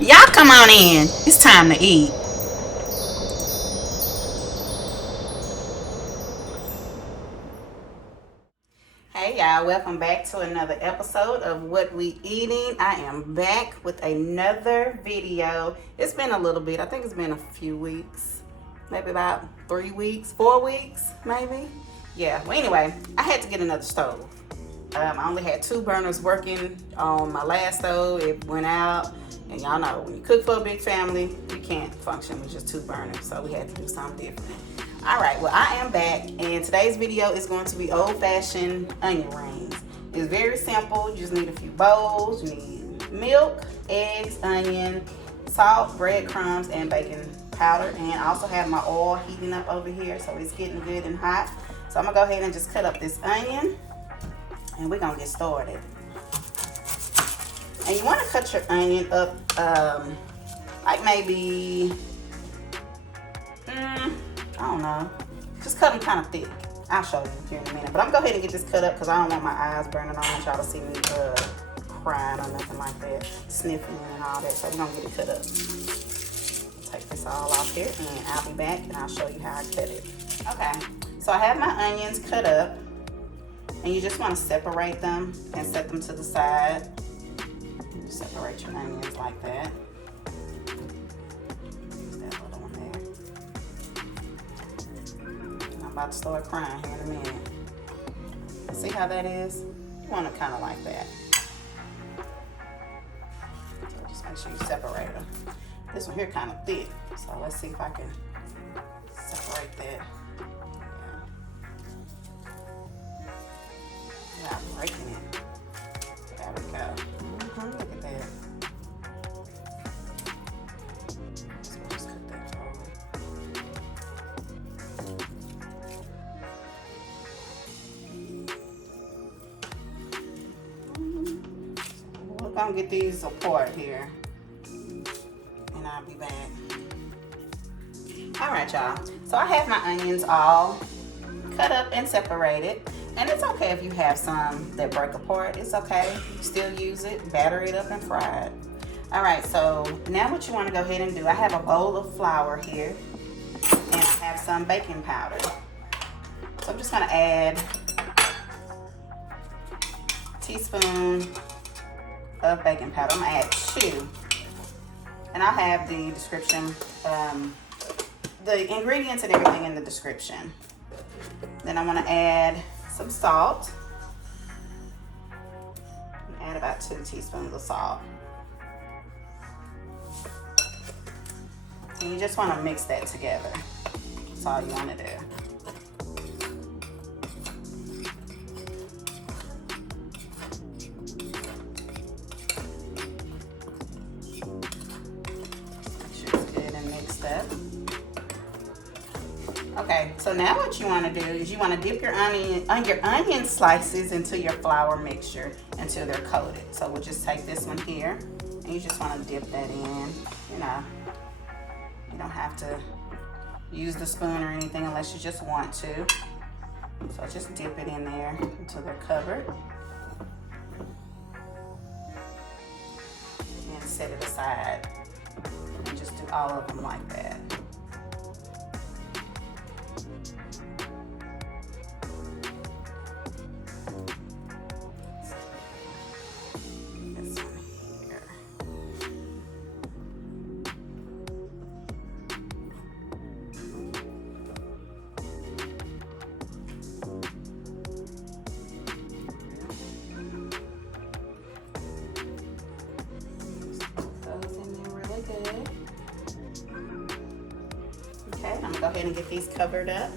Y'all come on in. It's time to eat. Hey y'all, welcome back to another episode of What We Eating. I am back with another video. It's been a little bit. I think it's been a few weeks. Maybe about 3 weeks, 4 weeks, maybe. Yeah, well anyway, I had to get another stove. I only had 2 burners working on my last stove. It went out. And y'all know, when you cook for a big family, you can't function with just 2 burners. So we had to do something different. All right, well, I am back. And today's video is going to be old-fashioned onion rings. It's very simple. You just need a few bowls. You need milk, eggs, onion, salt, breadcrumbs, and baking powder. And I also have my oil heating up over here, so it's getting good and hot. So I'm going to go ahead and just cut up this onion. And we're going to get started. And you want to cut your onion up like maybe, I don't know, just cut them kind of thick. I'll show you here in a minute. But I'm going to go ahead and get this cut up because I don't want my eyes burning. I don't want y'all to see me crying or nothing like that, sniffing and all that. So we're going to get it cut up. Take this all off here and I'll be back and I'll show you how I cut it. Okay, so I have my onions cut up. And you just want to separate them and set them to the side. Separate your onions like that. Use that little one there. And I'm about to start crying here in a minute. See how that is? You want it kind of like that. So just make sure you separate them. This one here kind of thick, so let's see if I can separate that. Yeah, I'm breaking it. There we go. Look at that. So just cut that forward. So we're gonna get these apart here, and I'll be back. All right, y'all. So I have my onions all cut up and separated. And it's okay if you have some that break apart. It's okay. You still use it, batter it up and fry it. All right, so now what you want to go ahead and do, I have a bowl of flour here and I have some baking powder. So I'm just going to add a teaspoon of baking powder. I'm going to add 2. And I'll have the description, the ingredients and everything in the description. Then I want to add some salt. Add about 2 teaspoons of salt. And you just want to mix that together. That's all you want to do. Make sure it's good and mixed up. Okay, so now what you want to do is you want to dip your onion slices into your flour mixture until they're coated. So we'll just take this one here and you just want to dip that in. You know, you don't have to use the spoon or anything unless you just want to. So just dip it in there until they're covered. And set it aside. And just do all of them like that. Okay, I'm gonna go ahead and get these covered up.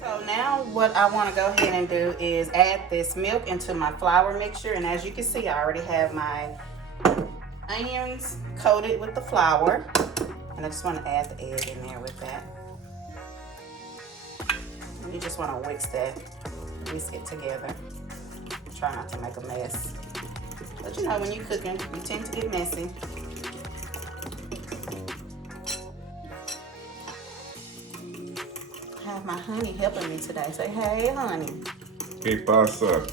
So now what I want to go ahead and do is add this milk into my flour mixture. And as you can see, I already have my onions coated with the flour. And I just want to add the egg in there with that. And you just want to whisk it together. Try not to make a mess. But you know, when you're cooking, you tend to get messy. I have my honey helping me today. Say, hey, honey. ¿Qué pasa?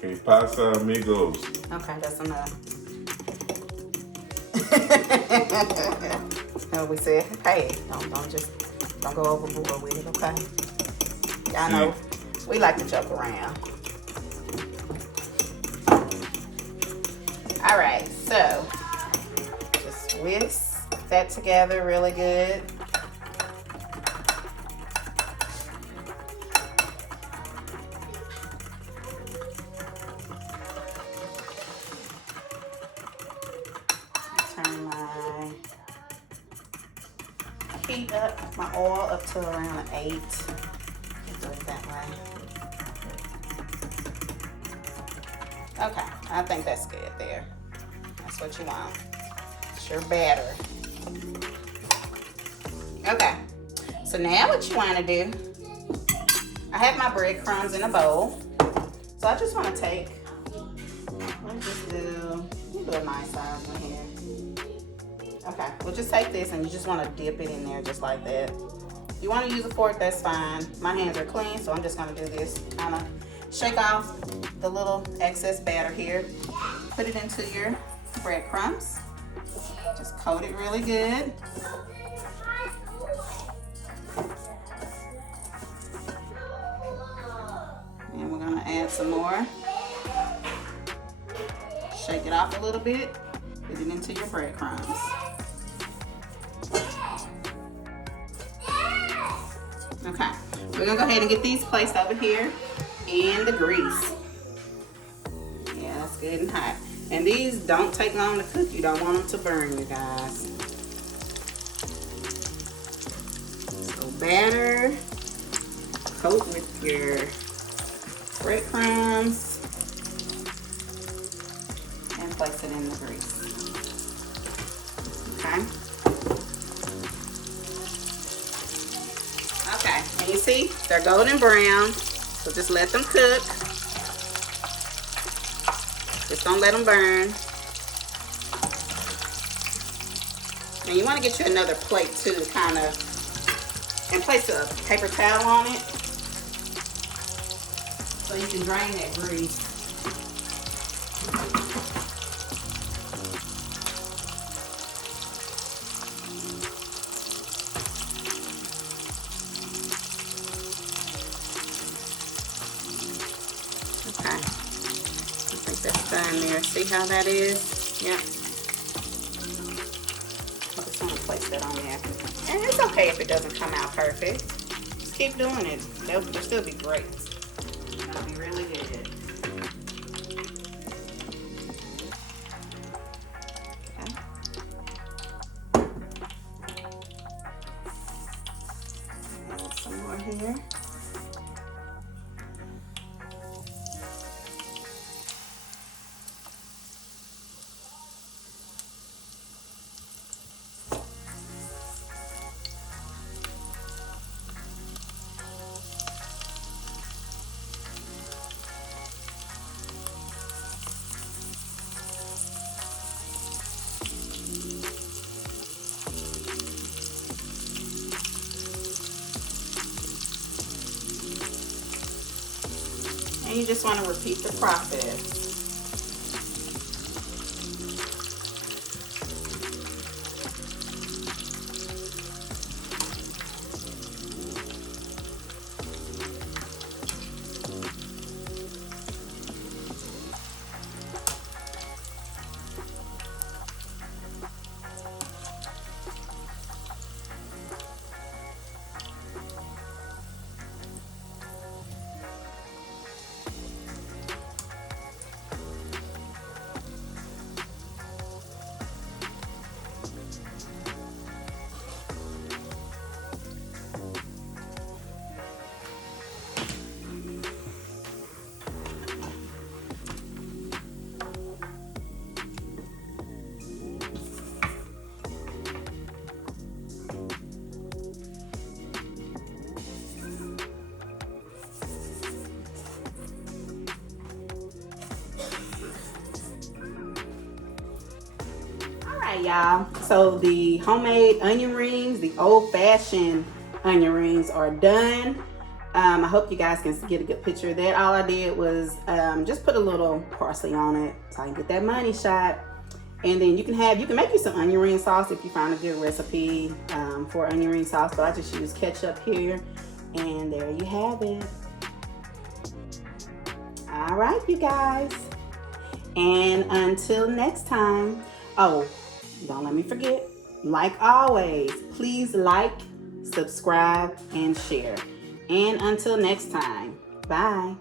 ¿Qué pasa, amigos? Okay, that's enough. And we said, hey, don't go overboard with it, okay? Y'all know we like to joke around. All right, so just whisk that together really good. Turn my heat up, my oil up to around an 8. Do it that way. Okay, I think that's good there. That's what you want. It's your batter. Okay, so now what you want to do, I have my breadcrumbs in a bowl. So I just want to take, let's just do a nice size one here. Okay, we'll just take this and you just want to dip it in there just like that. If you want to use a fork, that's fine. My hands are clean, so I'm just going to do this. Kind of shake off the little excess batter here. Put it into your breadcrumbs. Just coat it really good. And we're going to add some more. Shake it off a little bit. Put it into your breadcrumbs. Okay, we're gonna go ahead and get these placed over here in the grease. Yeah, that's good and hot. And these don't take long to cook. You don't want them to burn, you guys. So batter, coat with your breadcrumbs, and place it in the grease. Okay. Okay, and you see, they're golden brown, so just let them cook. Just don't let them burn. And you want to get you another plate too, to kind of, and place a paper towel on it, so you can drain that grease. Okay, I think that's done there. See how that is? Yep. I just want to place that on there. And it's okay if it doesn't come out perfect. Just keep doing it. They'll still be great. It'll be really good. Okay. Add some more here. And you just want to repeat the process. Y'all, so the homemade onion rings, the old-fashioned onion rings are done. I hope you guys can get a good picture of that. All I did was just put a little parsley on it so I can get that money shot, And then you can make you some onion ring sauce if you find a good recipe for onion ring sauce. But I just use ketchup here. And there you have it. All right, you guys. And until next time. Oh, don't let me forget. Like always, please like, subscribe, and share. And until next time, bye.